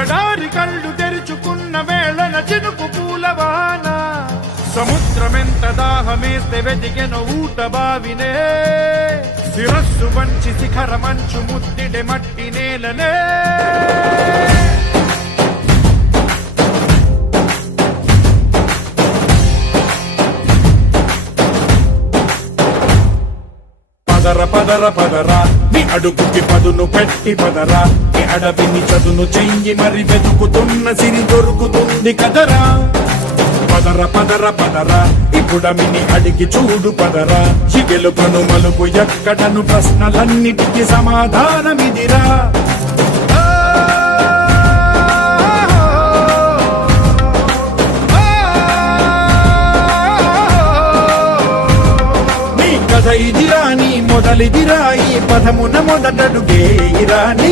ఎడారి కళ్ళు తెరుచుకున్న వేళన చినుకు పూలవాన సముద్రమెంత దాహమేస్తే వెతికెను ఊట బావినే శిరస్సు వంచి శిఖర మంచు ముద్దిడే మట్టి నేలనే పదర పదర పదరా నీ అడుగుకి పదును పెట్టి పదరా నీ అడవిని చదును చెయ్యి మరి వెతుకుతున్న సిరి దొరుకుతుంది కదరా పదర పదర పదరా ఇప్పుడమిని అడిగి చూడు పదరా చిగెలుపను మలుపు ఎక్కడను ప్రశ్నలన్నిటికీ సమాధానమిదిరా ఇదిరా నీ మొదలిదిరా ఈ పదమున మొదటడుగేయిరా నీ